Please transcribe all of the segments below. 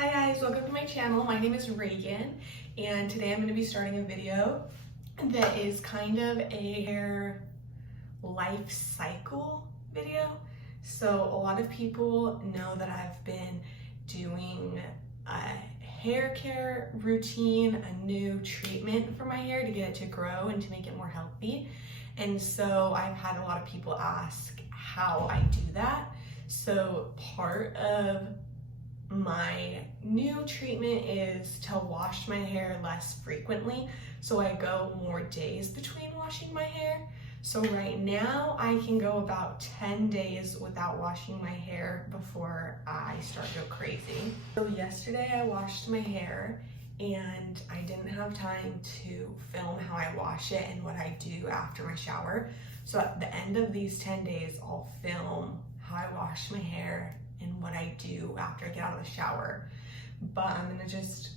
Hi guys, welcome to my channel. My name is Reagan and today I'm going to be starting a video that is kind of a hair life cycle video. So a lot of people know that I've been doing a hair care routine, a new treatment for my hair to get it to grow and to make it more healthy. And so I've had a lot of people ask how I do that. So part of my new treatment is to wash my hair less frequently, so I go more days between washing my hair. So right now I can go about 10 days without washing my hair before I start to go crazy. So yesterday I washed my hair and I didn't have time to film how I wash it and what I do after my shower. So at the end of these 10 days I'll film how I wash my hair and what I do after I get out of the shower. But I'm gonna just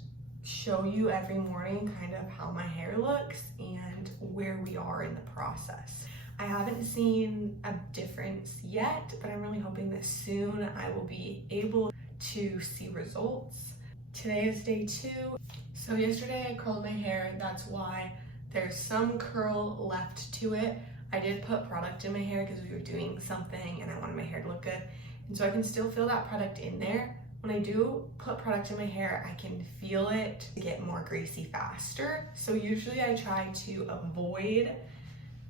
show you every morning kind of how my hair looks and where we are in the process. I haven't seen a difference yet, but I'm really hoping that soon I will be able to see results. Today is day 2. So yesterday I curled my hair. That's why there's some curl left to it. I did put product in my hair because we were doing something and I wanted my hair to look good. And so I can still feel that product in there. When I do put product in my hair, I can feel it get more greasy faster. So usually I try to avoid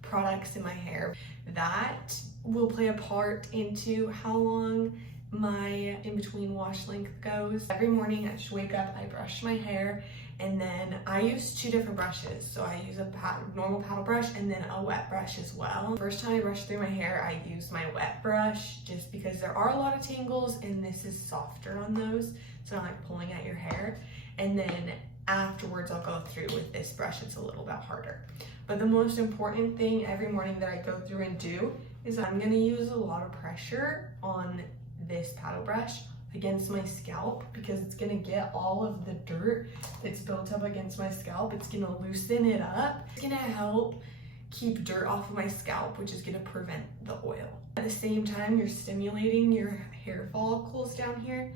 products in my hair. That will play a part into how long my in-between wash length goes. Every morning I just wake up, I brush my hair, and then I use 2 different brushes. So I use a normal paddle brush and then a wet brush as well. First time I brush through my hair, I use my wet brush just because there are a lot of tangles and this is softer on those. It's not like pulling at your hair. And then afterwards I'll go through with this brush. It's a little bit harder. But the most important thing every morning that I go through and do is I'm gonna use a lot of pressure on this paddle brush against my scalp because it's gonna get all of the dirt that's built up against my scalp. It's gonna loosen it up. It's gonna help keep dirt off of my scalp, which is gonna prevent the oil. At the same time, you're stimulating your hair follicles down here,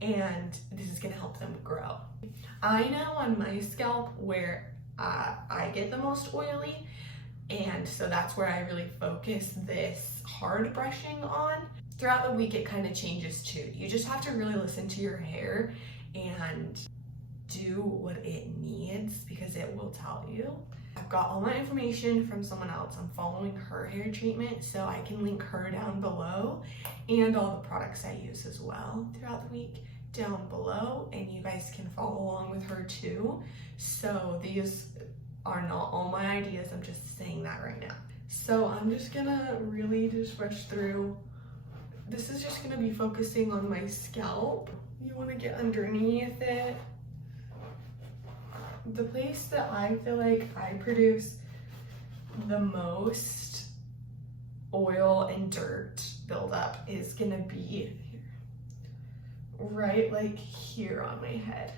and this is gonna help them grow. I know on my scalp where I get the most oily, and so that's where I really focus this hard brushing on. Throughout the week, it kind of changes too. You just have to really listen to your hair and do what it needs because it will tell you. I've got all my information from someone else. I'm following her hair treatment, so I can link her down below and all the products I use as well throughout the week down below, and you guys can follow along with her too. So these are not all my ideas. I'm just saying that right now. So I'm just gonna really just brush through. This is just gonna be focusing on my scalp. You wanna get underneath it. The place that I feel like I produce the most oil and dirt buildup is gonna be right like here on my head.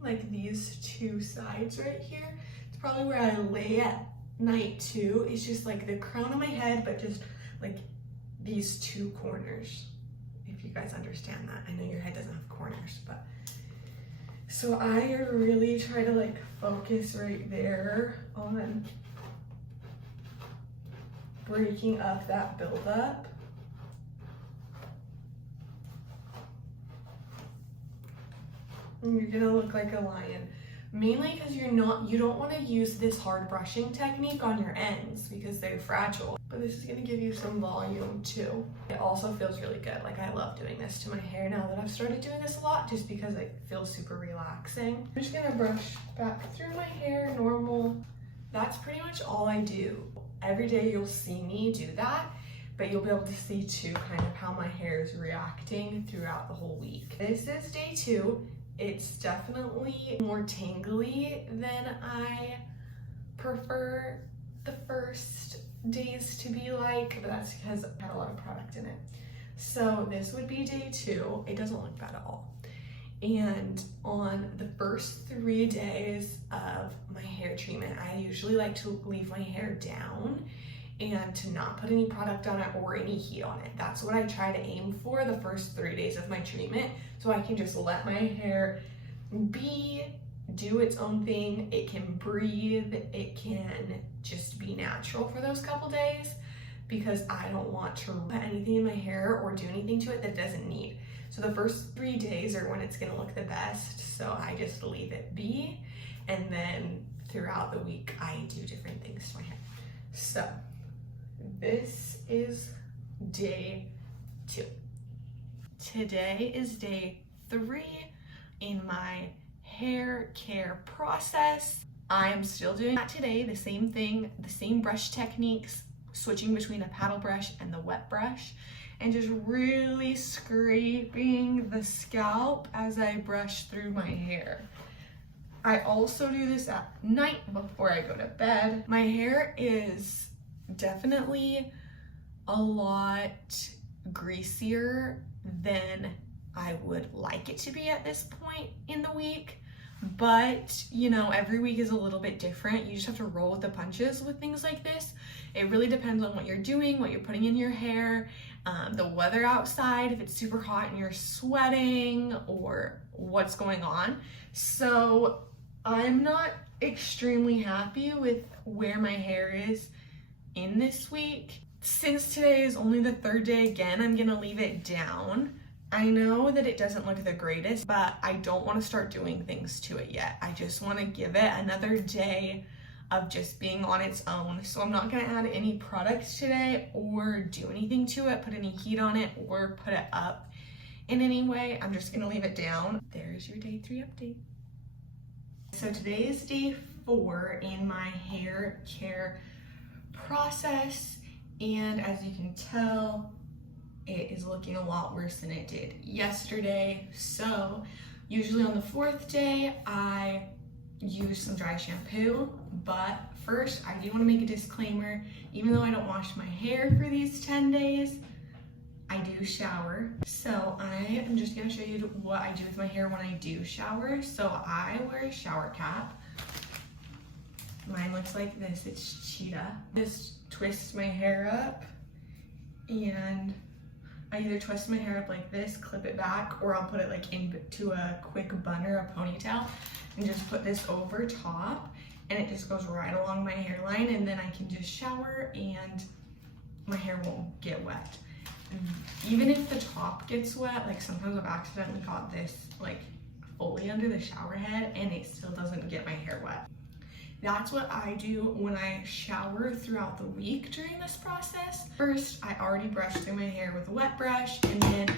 Like these 2 sides right here. It's probably where I lay at night too. It's just like the crown of my head, but just like these 2 corners, if you guys understand that. I know your head doesn't have corners, but so I really try to like focus right there on breaking up that buildup. And you're gonna look like a lion. Mainly because you don't want to use this hard brushing technique on your ends because they're fragile. But this is going to give you some volume too. It also feels really good. Like I love doing this to my hair now that I've started doing this a lot just because it feels super relaxing. I'm just going to brush back through my hair normal. That's pretty much all I do. Every day you'll see me do that, but you'll be able to see too kind of how my hair is reacting throughout the whole week. This is day 2. It's definitely more tangly than I prefer the first days to be like, but that's because I had a lot of product in it. So this would be day 2. It doesn't look bad at all. And on the first 3 days of my hair treatment, I usually like to leave my hair down and to not put any product on it or any heat on it. That's what I try to aim for the first 3 days of my treatment, so I can just let my hair do its own thing. It can breathe, it can just be natural for those couple days, because I don't want to put anything in my hair or do anything to it that doesn't need. So the first 3 days are when it's gonna look the best, so I just leave it be, and then throughout the week I do different things to my hair. So this is day 2. Today is day 3 in my hair care process. I am still doing that today, the same thing, the same brush techniques, switching between a paddle brush and the wet brush, and just really scraping the scalp as I brush through my hair. I also do this at night before I go to bed. My hair is definitely a lot greasier than I would like it to be at this point in the week, but you know, every week is a little bit different. You just have to roll with the punches with things like this. It really depends on what you're doing, what you're putting in your hair, the weather outside, if it's super hot and you're sweating, or what's going on. So I'm not extremely happy with where my hair is in this week. Since today is only the 3rd day, again, I'm gonna leave it down. I know that it doesn't look the greatest, but I don't want to start doing things to it yet. I just want to give it another day of just being on its own. So I'm not going to add any products today or do anything to it, put any heat on it, or put it up in any way. I'm just going to leave it down. There's your day 3 update. So today is day 4 in my hair care process, and as you can tell, it is looking a lot worse than it did yesterday. So usually on the 4th day, I use some dry shampoo, but first I do want to make a disclaimer. Even though I don't wash my hair for these 10 days, I do shower. So I am just gonna show you what I do with my hair when I do shower. So I wear a shower cap. Mine looks like this, it's cheetah. Just twist my hair up, and I either twist my hair up like this, clip it back, or I'll put it like into a quick bun or a ponytail and just put this over top, and it just goes right along my hairline, and then I can just shower and my hair won't get wet. Even if the top gets wet, like sometimes I've accidentally got this like fully under the shower head and it still doesn't get my hair wet. That's what I do when I shower throughout the week during this process. First, I already brushed through my hair with a wet brush, and then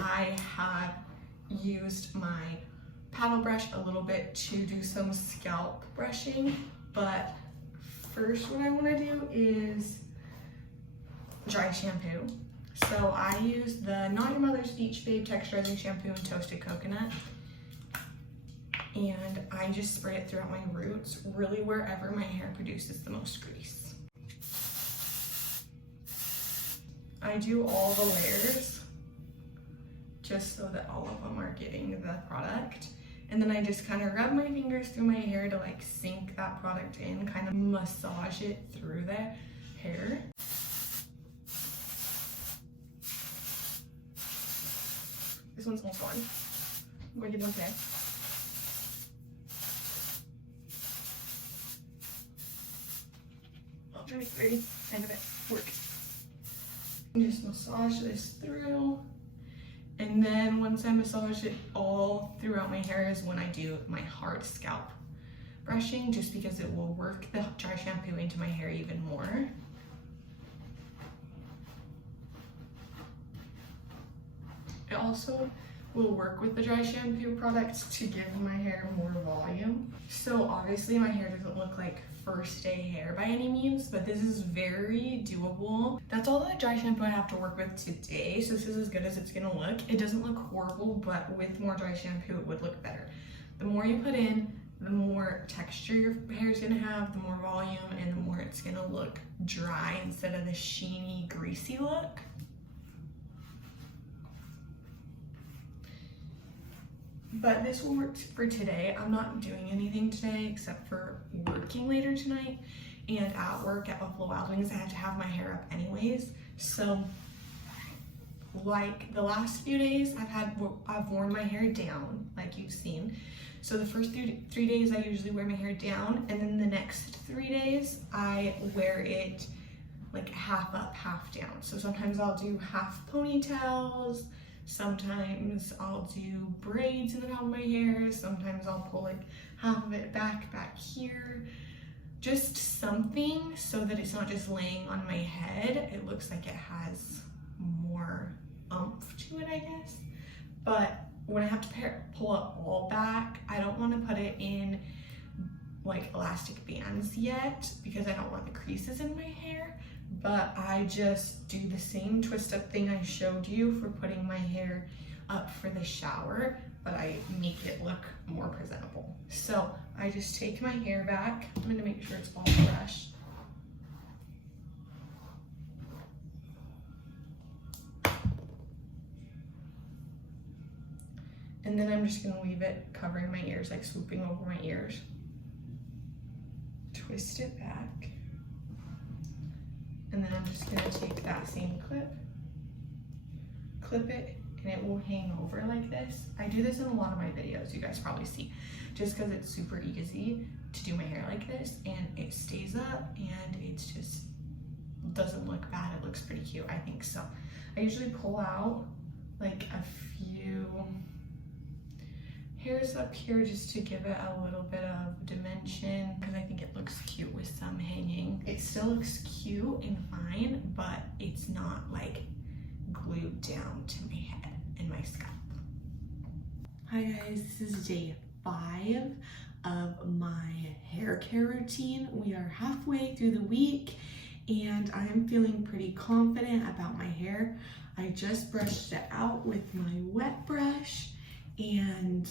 I have used my paddle brush a little bit to do some scalp brushing. But first, what I want to do is dry shampoo. So I use the Not Your Mother's Beach Babe Texturizing Shampoo and Toasted Coconut. And I just spray it throughout my roots, really wherever my hair produces the most grease. I do all the layers just so that all of them are getting the product. And then I just kind of rub my fingers through my hair to like sink that product in, kind of massage it through the hair. This one's almost gone. I'm going to do one today. Try to make the very end of it work. And just massage this through, and then once I massage it all throughout my hair is when I do my hard scalp brushing, just because it will work the dry shampoo into my hair even more. It also will work with the dry shampoo products to give my hair more volume. So obviously my hair doesn't look like first day hair by any means, but this is very doable. That's all the dry shampoo I have to work with today, so this is as good as it's gonna look. It doesn't look horrible, but with more dry shampoo it would look better. The more you put in, the more texture your hair is gonna have, the more volume, and the more it's gonna look dry instead of the sheeny, greasy look. But this will work for today. I'm not doing anything today except for working later tonight. and at work at Buffalo Wild Wings I had to have my hair up anyways. So like the last few days I've worn my hair down, like you've seen. So the first three days I usually wear my hair down, and then the next 3 days I wear it like half up, half down. So sometimes I'll do half ponytails, sometimes I'll do braids in the top of my hair, sometimes I'll pull like half of it back here. Just something so that it's not just laying on my head. It looks like it has more oomph to it, I guess. But when I have to pull it all back, I don't want to put it in like elastic bands yet because I don't want the creases in my hair. But I just do the same twist up thing I showed you for putting my hair up for the shower, but I make it look more presentable. So I just take my hair back. I'm going to make sure it's all fresh. And then I'm just going to leave it covering my ears, like swooping over my ears. Twist it back. And then I'm just going to take that same clip it, and it will hang over like this. I do this in a lot of my videos, you guys probably see, just because it's super easy to do my hair like this, and it stays up, and it's just doesn't look bad. It looks pretty cute, I think. So I usually pull out like a few hairs up here just to give it a little bit of dimension, because I think it looks cute with some hanging. It still looks cute and fine, but it's not like glued down to my head and my scalp. Hi guys, this is day 5 of my hair care routine. We are halfway through the week and I'm feeling pretty confident about my hair. I just brushed it out with my wet brush and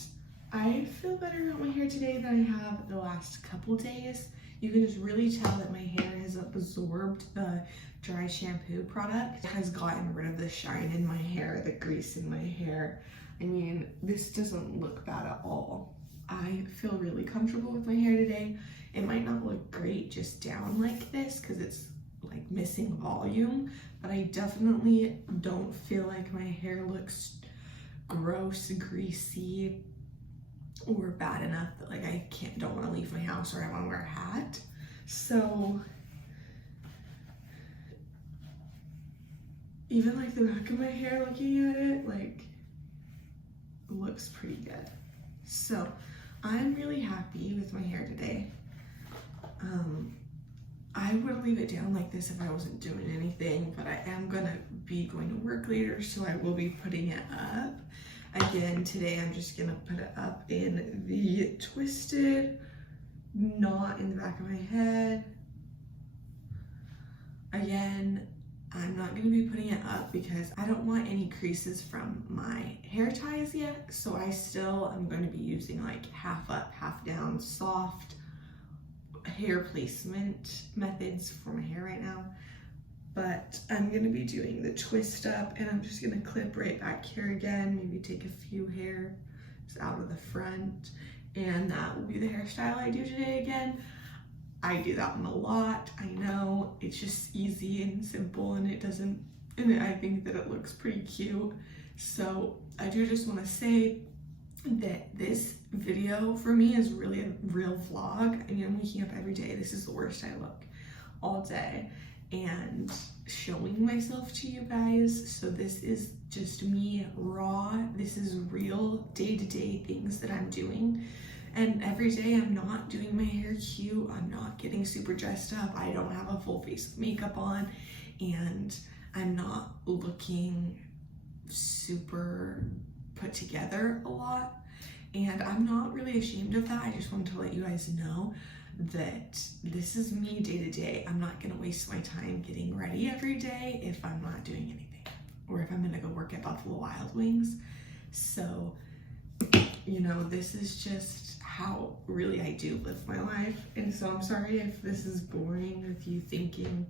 I feel better about my hair today than I have the last couple days. You can just really tell that my hair has absorbed the dry shampoo product. It has gotten rid of the shine in my hair, the grease in my hair. I mean, this doesn't look bad at all. I feel really comfortable with my hair today. It might not look great just down like this because it's like missing volume, but I definitely don't feel like my hair looks gross, greasy, or bad enough that like I don't want to leave my house or I want to wear a hat. So even like the back of my hair, looking at it, like looks pretty good. So I'm really happy with my hair today. I would leave it down like this if I wasn't doing anything, but I am gonna be going to work later, so I will be putting it up. Again, today I'm just gonna put it up in the twisted, not in the back of my head. Again, I'm not gonna be putting it up because I don't want any creases from my hair ties yet, so I still am going to be using like half up, half down, soft hair placement methods for my hair right now. But I'm gonna be doing the twist up and I'm just gonna clip right back here again, maybe take a few hairs out of the front, and that will be the hairstyle I do today again. I do that one a lot, I know, it's just easy and simple and I think that it looks pretty cute. So I do just wanna say that this video for me is really a real vlog. I mean, I'm waking up every day, this is the worst I look all day, and showing myself to you guys. So this is just me raw. This is real day-to-day things that I'm doing. And every day I'm not doing my hair cute. I'm not getting super dressed up. I don't have a full face of makeup on and I'm not looking super put together a lot. And I'm not really ashamed of that. I just wanted to let you guys know that this is me day to day. I'm not gonna waste my time getting ready every day if I'm not doing anything, or if I'm gonna go work at Buffalo Wild Wings. So, you know, this is just how really I do live my life. And so I'm sorry if this is boring, if you thinking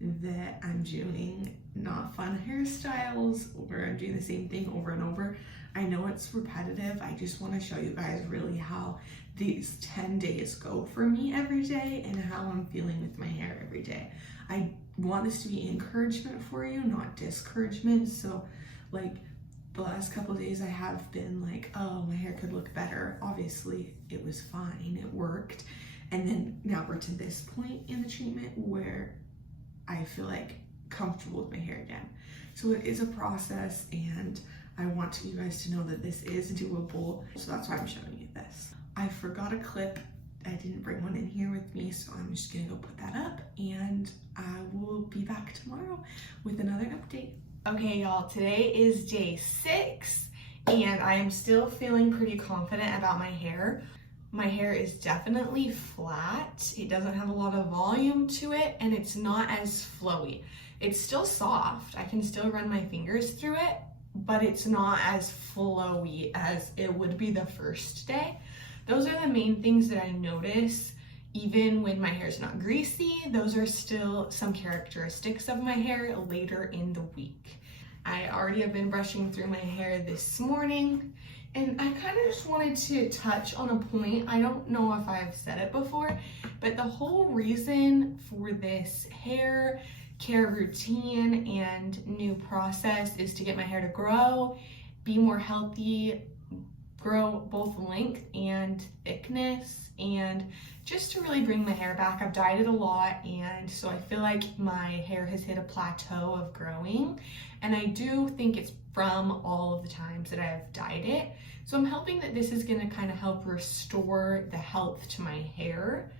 that I'm doing not fun hairstyles or I'm doing the same thing over and over. I know it's repetitive. I just want to show you guys really how these 10 days go for me every day and how I'm feeling with my hair every day. I want this to be encouragement for you, not discouragement. So like the last couple of days I have been like, oh, my hair could look better. Obviously it was fine, it worked. And then now we're to this point in the treatment where I feel like comfortable with my hair again. So it is a process, and I want you guys to know that this is doable. So that's why I'm showing you this. I forgot a clip. I didn't bring one in here with me, so I'm just gonna go put that up, and I will be back tomorrow with another update. Okay, y'all, today is day 6, and I am still feeling pretty confident about my hair. My hair is definitely flat. It doesn't have a lot of volume to it, and it's not as flowy. It's still soft. I can still run my fingers through it, but it's not as flowy as it would be the first day. Those are the main things that I notice. Even when my hair is not greasy, those are still some characteristics of my hair later in the week. I already have been brushing through my hair this morning, and I kind of just wanted to touch on a point. I don't know if I've said it before, but the whole reason for this hair care routine and new process is to get my hair to grow, be more healthy, grow both length and thickness, and just to really bring my hair back. I've dyed it a lot, and so I feel like my hair has hit a plateau of growing, and I do think it's from all of the times that I've dyed it. So I'm hoping that this is gonna kind of help restore the health to my hair,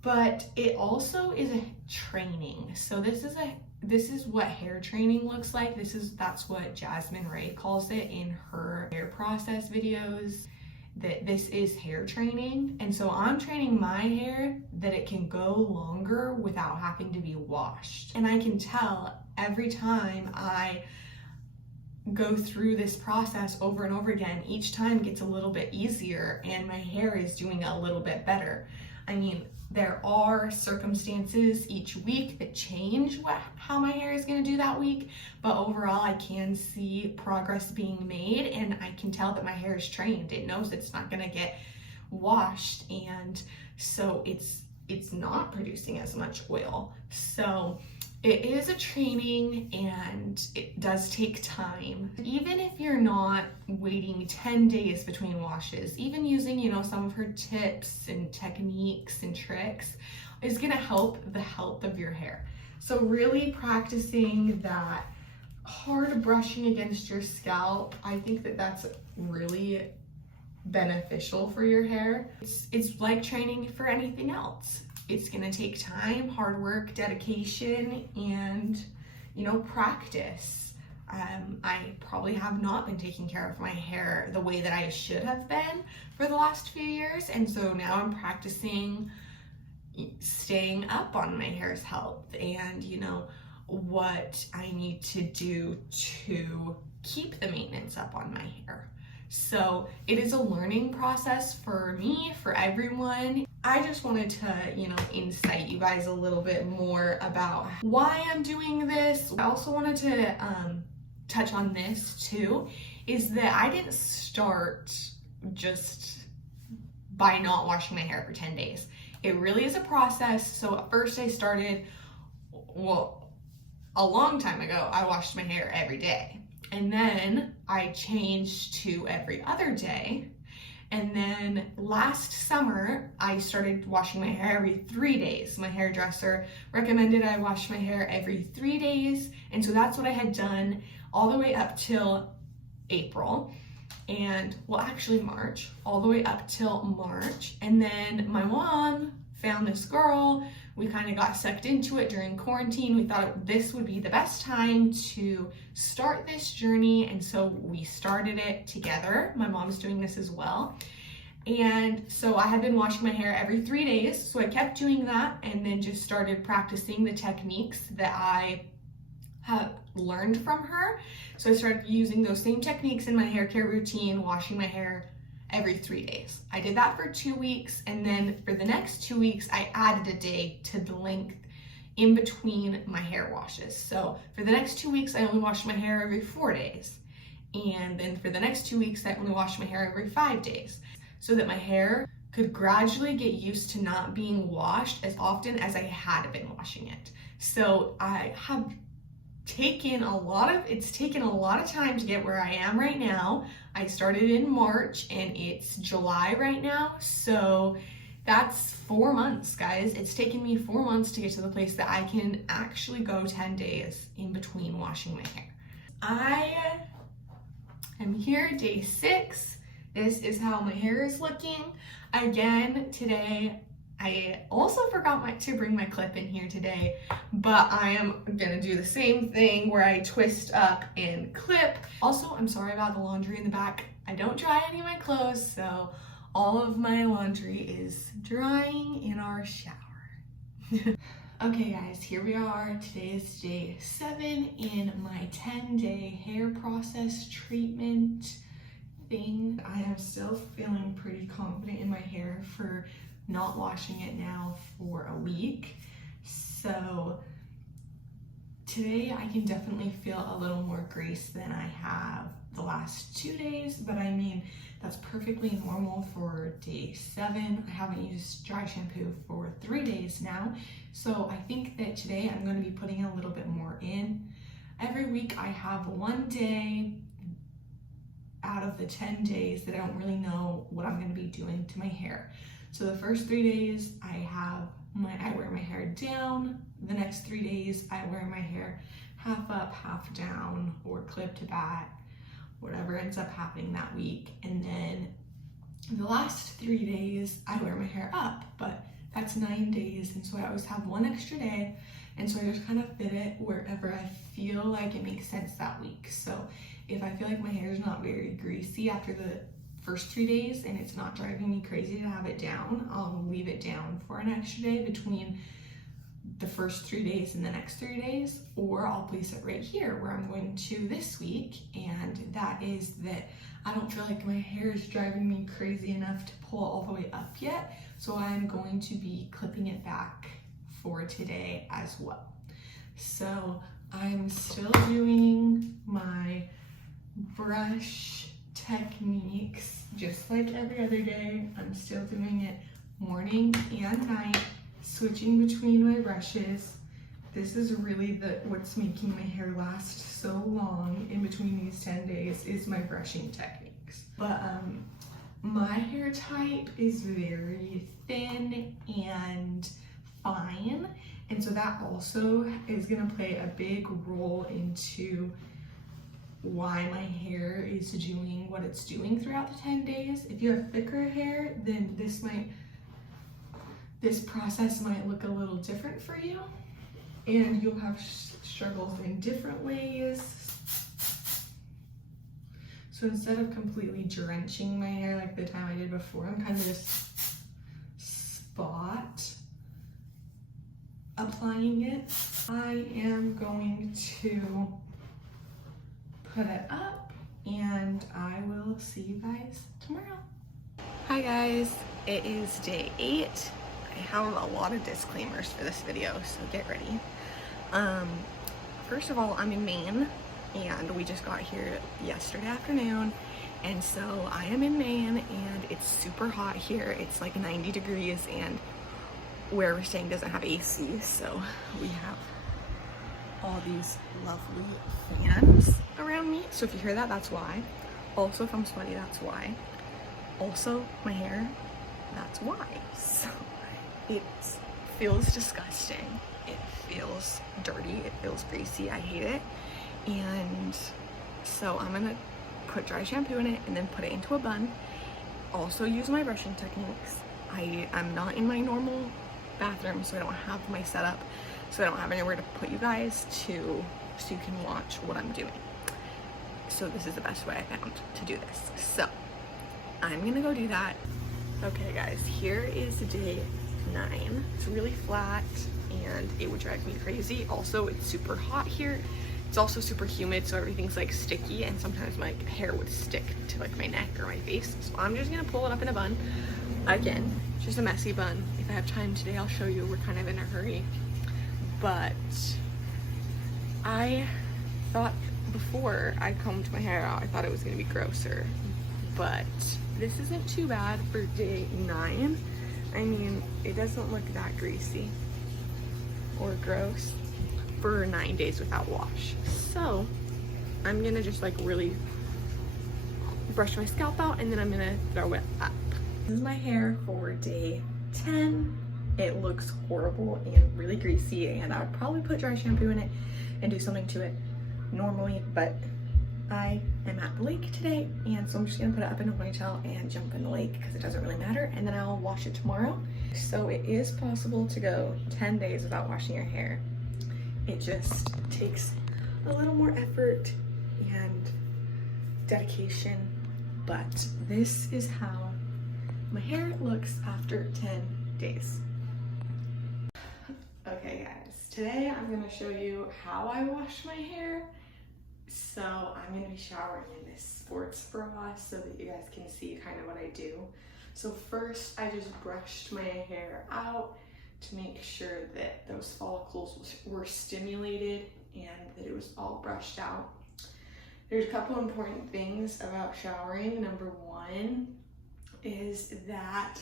but it also is a training. So this is what hair training looks like. That's what Jasmine Ray calls it in her hair process videos, that this is hair training. And so I'm training my hair that it can go longer without having to be washed. And I can tell every time I go through this process over and over again, each time gets a little bit easier and my hair is doing a little bit better. I mean, there are circumstances each week that change how my hair is going to do that week, but overall I can see progress being made, and I can tell that my hair is trained. It knows it's not going to get washed, and so it's not producing as much oil. So it is a training, and it does take time. Even if you're not waiting 10 days between washes, even using, some of her tips and techniques and tricks is gonna help the health of your hair. So really practicing that hard brushing against your scalp, I think that that's really beneficial for your hair. It's like training for anything else. It's gonna take time, hard work, dedication, and practice. I probably have not been taking care of my hair the way that I should have been for the last few years, and so now I'm practicing staying up on my hair's health and what I need to do to keep the maintenance up on my hair. So it is a learning process for me, for everyone. I just wanted to, insight you guys a little bit more about why I'm doing this. I also wanted to touch on this too, is that I didn't start just by not washing my hair for 10 days. It really is a process. So at first I started, a long time ago, I washed my hair every day. And then I changed to every other day. And then last summer, I started washing my hair every 3 days. My hairdresser recommended I wash my hair every 3 days. And so that's what I had done all the way up till April. And actually March, all the way up till March. And then my mom found this girl. We kind of got sucked into it during quarantine. We thought this would be the best time to start this journey, and so we started it together. My mom's doing this as well. And so I had been washing my hair every 3 days, so I kept doing that and then just started practicing the techniques that I have learned from her. So I started using those same techniques in my hair care routine, washing my hair every 3 days. I did that for 2 weeks, and then for the next 2 weeks, I added a day to the length in between my hair washes. So for the next 2 weeks, I only washed my hair every 4 days. and then for the next 2 weeks I only washed my hair every 5 days, so that my hair could gradually get used to not being washed as often as I had been washing it. So I have taken it's taken a lot of time to get where I am right now. I started in March and it's July right now, so that's 4 months, guys. It's taken me 4 months to get to the place that I can actually go 10 days in between washing my hair. I am here, day 6. This is how my hair is looking. Again, today, I also forgot to bring my clip in here today, but I am gonna do the same thing where I twist up and clip. Also, I'm sorry about the laundry in the back. I don't dry any of my clothes, so all of my laundry is drying in our shower. Okay guys, here we are. Today is day 7 in my 10-day hair process treatment thing. I am still feeling pretty confident in my hair for not washing it now for a week. So today I can definitely feel a little more grease than I have the last 2 days, but I mean, that's perfectly normal for day 7. I haven't used dry shampoo for 3 days now, so I think that today I'm going to be putting a little bit more in. Every week I have 1 day out of the 10 days that I don't really know what I'm going to be doing to my hair. So the first 3 days I wear my hair down. The next 3 days I wear my hair half up, half down, or clip to back, whatever ends up happening that week. And then the last 3 days I wear my hair up, but that's 9 days, and so I always have 1 extra day, and so I just kind of fit it wherever I feel like it makes sense that week. So if I feel like my hair is not very greasy after the first 3 days and it's not driving me crazy to have it down, I'll leave it down for an extra day between the first 3 days and the next 3 days, or I'll place it right here where I'm going to this week, and that is that I don't feel like my hair is driving me crazy enough to pull all the way up yet, so I'm going to be clipping it back for today as well. So I'm still doing my brush techniques just like every other day. I'm still doing it morning and night, switching between my brushes. This is really what's making my hair last so long in between these 10 days is my brushing techniques. But my hair type is very thin and fine, and so that also is going to play a big role into why my hair is doing what it's doing throughout the 10 days. If you have thicker hair, then this process might look a little different for you, and you'll have struggles in different ways. So instead of completely drenching my hair like the time I did before, I'm kind of just spot applying it. I am going to put it up, and I will see you guys tomorrow. Hi guys, it is day 8. I have a lot of disclaimers for this video, so get ready. First of all, I'm in Maine, and we just got here yesterday afternoon, and so I am in Maine, and it's super hot here. It's like 90 degrees, and where we're staying doesn't have AC, so we have all these lovely fans around me. So if you hear that, that's why. Also, if I'm sweaty, that's why. Also, my hair, that's why. So it feels disgusting. It feels dirty. It feels greasy. I hate it. And so I'm gonna put dry shampoo in it and then put it into a bun. Also use my brushing techniques. I'm not in my normal bathroom, so I don't have my setup, so I don't have anywhere to put you guys so you can watch what I'm doing. So this is the best way I found to do this. So I'm gonna go do that. Okay guys, here is day 9. It's really flat and it would drive me crazy. Also, it's super hot here. It's also super humid, so everything's like sticky, and sometimes my hair would stick to like my neck or my face. So I'm just gonna pull it up in a bun. Again, just a messy bun. If I have time today, I'll show you. We're kind of in a hurry. But I thought before I combed my hair out, I thought it was gonna be grosser, but this isn't too bad for day 9. I mean, it doesn't look that greasy or gross for 9 days without wash. So I'm gonna just like really brush my scalp out and then I'm gonna throw it up. This is my hair for day 10. It looks horrible and really greasy, and I would probably put dry shampoo in it and do something to it normally, but I am at the lake today, and so I'm just gonna put it up in a ponytail and jump in the lake because it doesn't really matter, and then I'll wash it tomorrow. So it is possible to go 10 days without washing your hair. It just takes a little more effort and dedication, but this is how my hair looks after 10 days. Okay guys, today I'm gonna show you how I wash my hair. So I'm gonna be showering in this sports bra so that you guys can see kind of what I do. So first I just brushed my hair out to make sure that those follicles were stimulated and that it was all brushed out. There's a couple important things about showering. Number 1 is that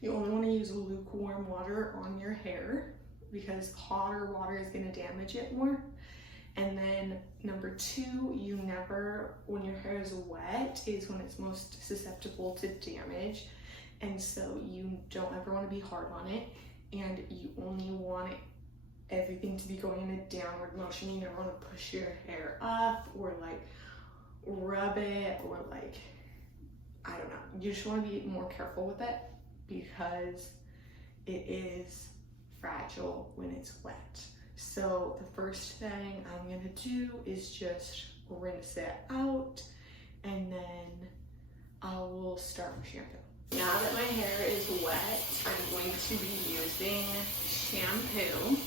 you only want to use lukewarm water on your hair because hotter water is going to damage it more. And then number 2, you never, when your hair is wet, is when it's most susceptible to damage. And so you don't ever want to be hard on it, and you only want everything to be going in a downward motion. You never want to push your hair up or like rub it or like, I don't know. You just want to be more careful with it because it is fragile when it's wet. So the first thing I'm gonna do is just rinse it out, and then I will start with shampoo. Now that my hair is wet, I'm going to be using shampoo.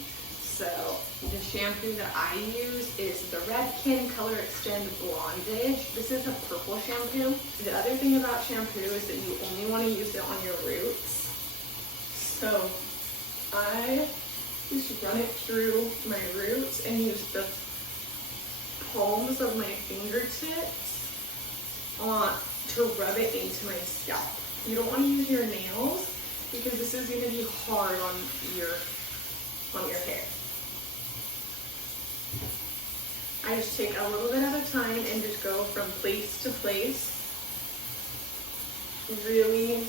So the shampoo that I use is the Reagan Color Extend Blondish. This is a purple shampoo. The other thing about shampoo is that you only want to use it on your roots. So I just run it through my roots and use the palms of my fingertips to rub it into my scalp. You don't want to use your nails because this is going to be hard on your hair. I just take a little bit at a time and just go from place to place, really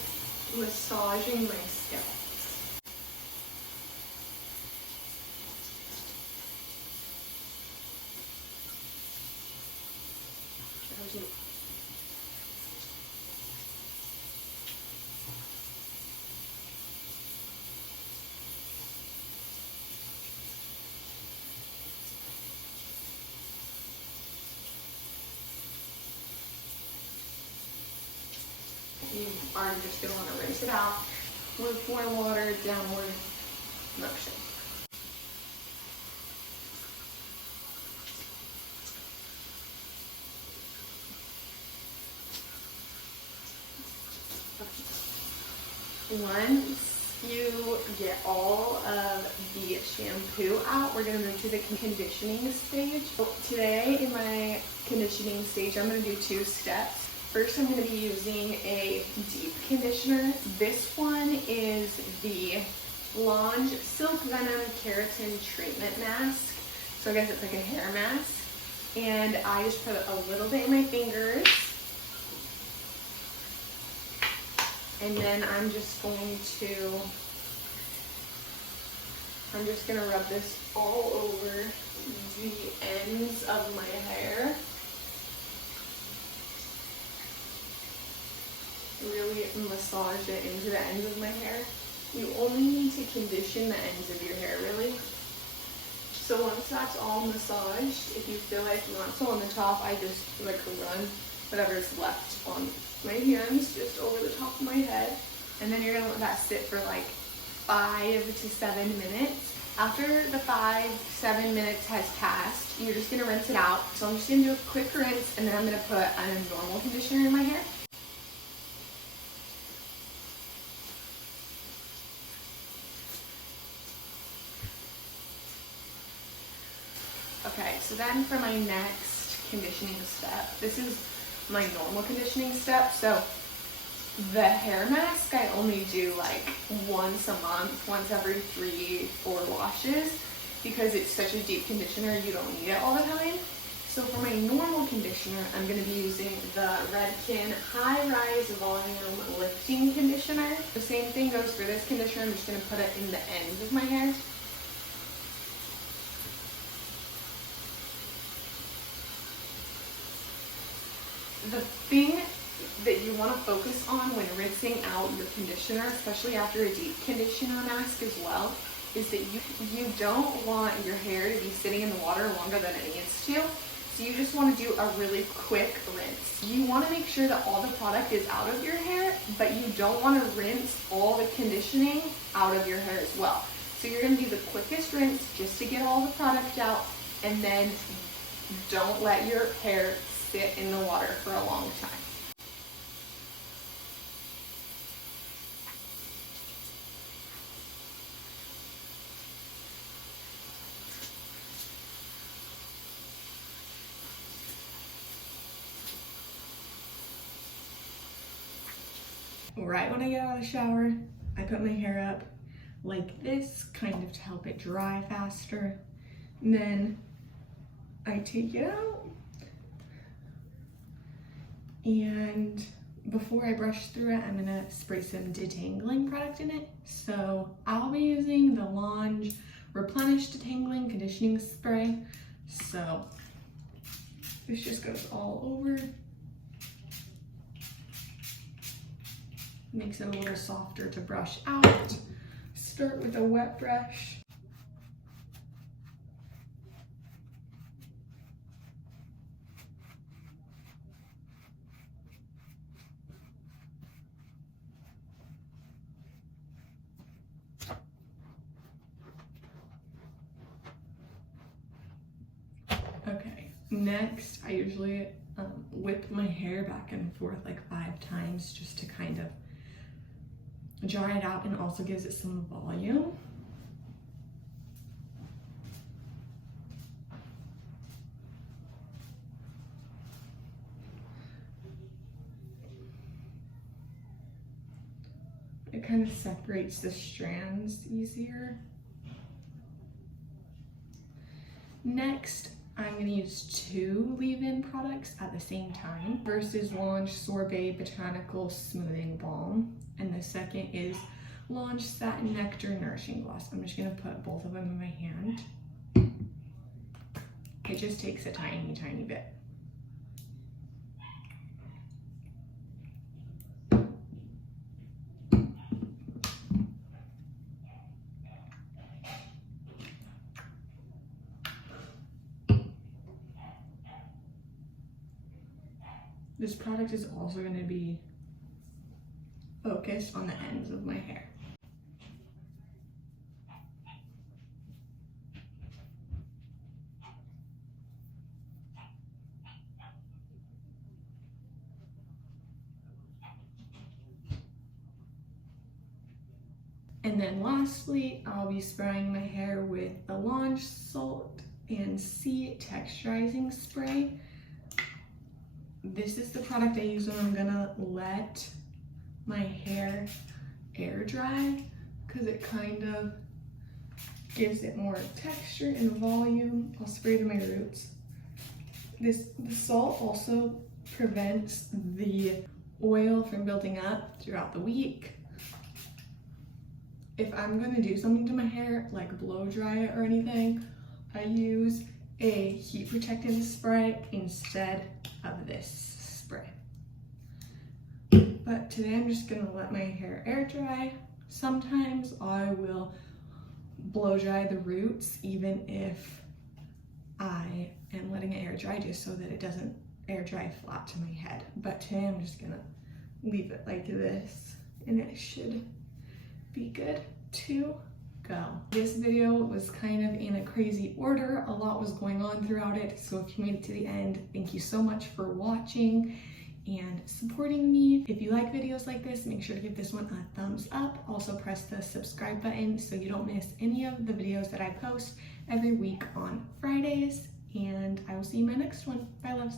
massaging my scalp. You are just going to want to rinse it out with warm water, downward motion. Once you get all of the shampoo out, we're going to move to the conditioning stage. Today in my conditioning stage, I'm going to do 2 steps. First, I'm going to be using a deep conditioner. This one is the Lange Silk Venom Keratin Treatment Mask. So I guess it's like a hair mask. And I just put a little bit in my fingers. And then I'm just going to rub this all over the ends of my hair. Really massage it into the ends of my hair. You only need to condition the ends of your hair, really. So once that's all massaged, if you feel like you want some on the top, I just like run whatever's left on my hands just over the top of my head. And then you're gonna let that sit for like 5 to 7 minutes. After the 5-7 minutes has passed, you're just gonna rinse it out. So I'm just gonna do a quick rinse, and then I'm gonna put a normal conditioner in my hair. Okay, so then for my next conditioning step. This is my normal conditioning step. So the hair mask I only do like once a month, once every 3-4 washes, because it's such a deep conditioner, you don't need it all the time. So for my normal conditioner, I'm going to be using the Reagan High Rise Volume Lifting Conditioner. The same thing goes for this conditioner. I'm just going to put it in the ends of my hair. The thing that you want to focus on when rinsing out your conditioner, especially after a deep conditioner mask as well, is that you don't want your hair to be sitting in the water longer than it needs to. So you just want to do a really quick rinse. You want to make sure that all the product is out of your hair, but you don't want to rinse all the conditioning out of your hair as well. So you're going to do the quickest rinse just to get all the product out, and then don't let your hair sit in the water for a long time. Right when I get out of the shower, I put my hair up like this, kind of to help it dry faster. And then I take it out, and before I brush through it, I'm gonna spray some detangling product in it. So I'll be using the Launge Replenish Detangling Conditioning Spray. So this just goes all over. Makes it a little softer to brush out. Start with a wet brush. Okay, next I usually whip my hair back and forth like 5 times just to kind of dry it out, and also gives it some volume. It kind of separates the strands easier. Next, I'm going to use 2 leave-in products at the same time. First is Launge Sorbet Botanical Smoothing Balm, and the second is Launge Satin Nectar Nourishing Gloss. I'm just going to put both of them in my hand. It just takes a tiny, tiny bit. This product is also going to be focused on the ends of my hair. And then lastly, I'll be spraying my hair with the Launge Salt and Sea Texturizing Spray. This is the product I use when I'm gonna let my hair air dry, because it kind of gives it more texture and volume. I'll spray to my roots. The salt also prevents the oil from building up throughout the week. If I'm gonna do something to my hair, like blow dry it or anything, I use a heat protectant spray instead of this spray. But today I'm just gonna let my hair air dry. Sometimes I will blow dry the roots, even if I am letting it air dry, just so that it doesn't air dry flat to my head. But today I'm just gonna leave it like this, and it should be good to go. This video was kind of in a crazy order. A lot was going on throughout it, so if you made it to the end, thank you so much for watching and supporting me. If you like videos like this, make sure to give this one a thumbs up. Also press the subscribe button so you don't miss any of the videos that I post every week on Fridays. and I will see you in my next one. Bye, loves.